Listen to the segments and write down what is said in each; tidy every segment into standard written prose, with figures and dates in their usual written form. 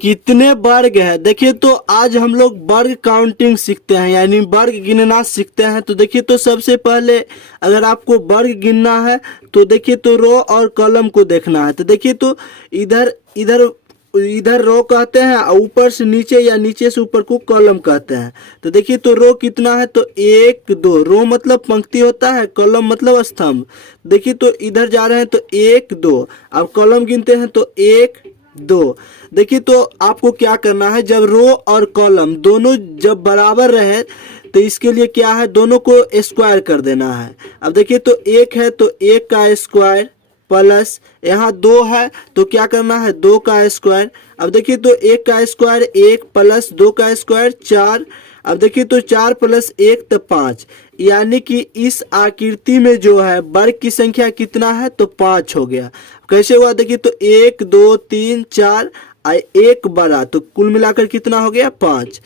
कितने वर्ग है। देखिए तो आज हम लोग वर्ग काउंटिंग सीखते हैं, यानी वर्ग गिनना सीखते हैं। तो देखिए तो सबसे पहले अगर आपको वर्ग गिनना है तो देखिए तो रो और कॉलम को देखना है। तो देखिए तो इधर इधर इधर रो कहते हैं और ऊपर से नीचे या नीचे से ऊपर को कॉलम कहते हैं। तो देखिए तो रो कितना है, तो 1 2। रो मतलब पंक्ति होता है, कॉलम मतलब स्तंभ। देखिए तो इधर जा रहे हैं तो 1 2। अब कॉलम गिनते हैं तो 1 2। देखिए तो आपको क्या करना है, जब रो और कॉलम दोनों जब बराबर रहे तो इसके लिए क्या है, दोनों को स्क्वायर कर देना है। अब देखिए तो 1 है तो 1 का स्क्वायर प्लस यहाँ 2 है तो क्या करना है, 2 का स्क्वायर। अब देखिए तो 1 का स्क्वायर 1 प्लस 2 का स्क्वायर 4। अब देखिए तो 4 प्लस 1 तो 5, यानी कि इस आकृति में जो है वर्ग की संख्या कितना है, तो 5 हो गया। कैसे हुआ, देखिए तो 1 2 3 4 एक बड़ा, तो कुल मिलाकर कितना हो गया, 5।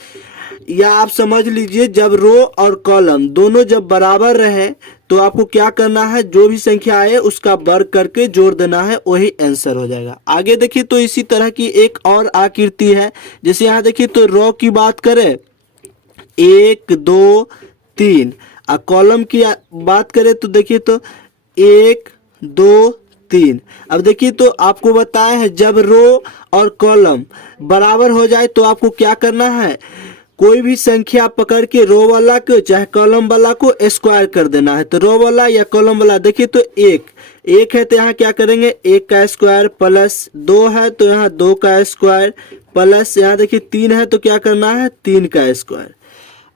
या आप समझ लीजिए जब रो और कॉलम दोनों जब बराबर रहे तो आपको क्या करना है, जो भी संख्या आए उसका वर्ग करके जोड़ देना है, वही आंसर हो जाएगा। आगे देखिए तो इसी तरह की एक और आकृति है। जैसे यहाँ देखिए तो रो की बात करें 1 2 3, और कॉलम की बात करें तो देखिए तो 1 2 3। अब देखिए तो आपको बताया है जब रो और कॉलम बराबर हो जाए तो आपको क्या करना है, कोई भी संख्या पकड़ के रो वाला को चाहे कॉलम वाला को स्क्वायर कर देना है। तो रो वाला या कॉलम वाला, देखिए तो 1 है तो यहाँ क्या करेंगे, 1 का स्क्वायर प्लस 2 है तो यहाँ 2 का स्क्वायर प्लस यहाँ देखिए 3 है तो क्या करना है, 3 का स्क्वायर।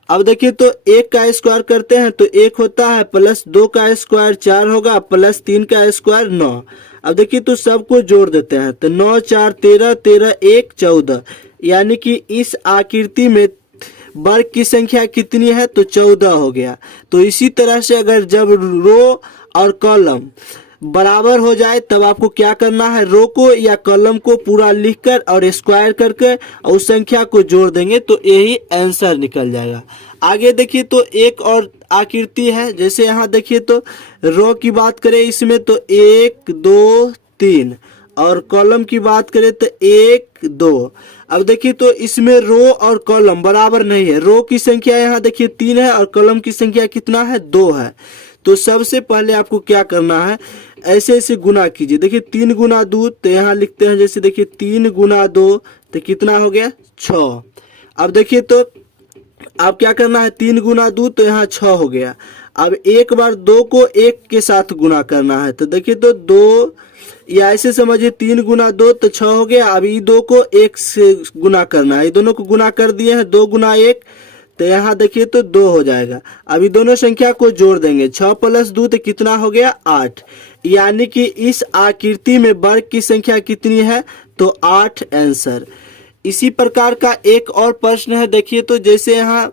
अब देखिए तो 1 का स्क्वायर करते हैं तो 1 होता है प्लस 2 का स्क्वायर 4 होगा प्लस 3 का स्क्वायर 9। अब देखिए तो सबको जोड़ देते हैं तो 9 4 13 13 1 14, यानी कि इस आकृति में वर्ग की संख्या कितनी है, तो 14 हो गया। तो इसी तरह से अगर जब रो और कॉलम बराबर हो जाए तब आपको क्या करना है, रो को या कॉलम को पूरा लिखकर और स्क्वायर करके और उस संख्या को जोड़ देंगे तो यही आंसर निकल जाएगा। आगे देखिए तो एक और आकृति है। जैसे यहाँ देखिए तो रो की बात करें इसमें तो 1 2 3, और कॉलम की बात करें तो 1 2। अब देखिए तो इसमें रो और कॉलम बराबर नहीं है। रो की संख्या यहाँ देखिए 3 है और कॉलम की संख्या कितना है, 2 है। तो सबसे पहले आपको क्या करना है, ऐसे ऐसे गुना कीजिए। देखिए 3 गुना 2 तो यहाँ लिखते हैं, जैसे देखिए 3 गुना 2 तो कितना हो गया, 6। अब देखिए तो अब क्या करना है, 3 गुना 2 तो यहाँ 6 हो गया। अब एक बार 2 को 1 के साथ गुना करना है तो देखिए तो 2, या ऐसे समझिए 3 गुना 2 तो 6 हो गया। अब ये 2 को 1 से गुना करना है, ये दोनों को गुना कर दिए हैं, 2 गुना 1 तो यहाँ देखिए तो 2 हो जाएगा। अभी दोनों संख्या को जोड़ देंगे, 6 प्लस 2 तो कितना हो गया, 8। यानी कि इस आकृति में वर्ग की संख्या कितनी है, तो 8 आंसर। इसी प्रकार का एक और प्रश्न है। देखिए तो जैसे यहाँ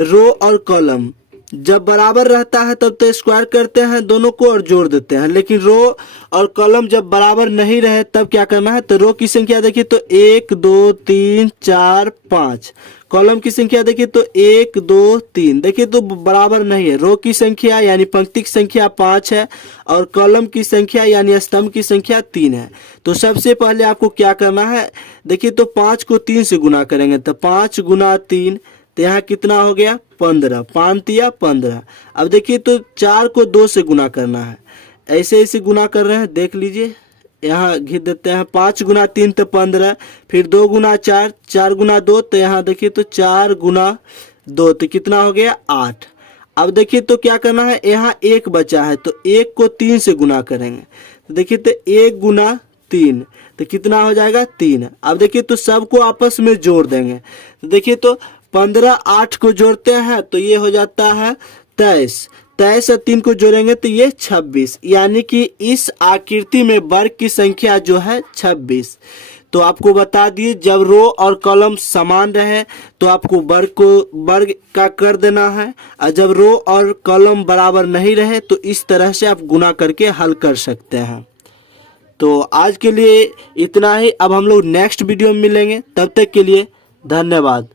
रो और कॉलम जब बराबर रहता है तब तो स्क्वायर करते हैं दोनों को और जोड़ देते हैं, लेकिन रो और कॉलम जब बराबर नहीं रहे तब क्या करना है, तो रो की संख्या देखिए तो 1 2 3 4 5, कॉलम की संख्या देखिए तो 1 2 3। देखिए तो बराबर नहीं है, रो की संख्या यानी पंक्ति की संख्या 5 है और कॉलम की संख्या यानी स्तंभ की संख्या 3 है। तो सबसे पहले आपको क्या करना है, देखिए तो 5 को 3 से गुना करेंगे तो 5 गुना 3 तो यहाँ कितना हो गया, 15, 5 तिया 15। अब देखिए तो 4 को 2 से गुना करना है, ऐसे ऐसे गुना कर रहे हैं, देख लीजिए यहाँ घिर देते हैं। 5 गुना 3 तो 15, फिर 2 गुना 4, 4 गुना 2 तो यहाँ देखिए तो 4 गुना 2 तो कितना हो गया, 8। अब देखिए तो क्या करना है, यहाँ 1 बचा है तो 1 को 3 से गुना करेंगे तो देखिए तो 1 गुना 3 तो कितना हो जाएगा, 3। अब देखिए तो सबको आपस में जोड़ देंगे तो देखिए तो 15 8 को जोड़ते हैं तो ये हो जाता है 23, 23 और 3 को जोड़ेंगे तो ये 26, यानी कि इस आकृति में वर्ग की संख्या जो है 26। तो आपको बता दिए जब रो और कॉलम समान रहे तो आपको वर्ग का कर देना है, और जब रो और कॉलम बराबर नहीं रहे तो इस तरह से आप गुना करके हल कर सकते हैं। तो आज के लिए इतना ही, अब हम लोग नेक्स्ट वीडियो में मिलेंगे, तब तक के लिए धन्यवाद।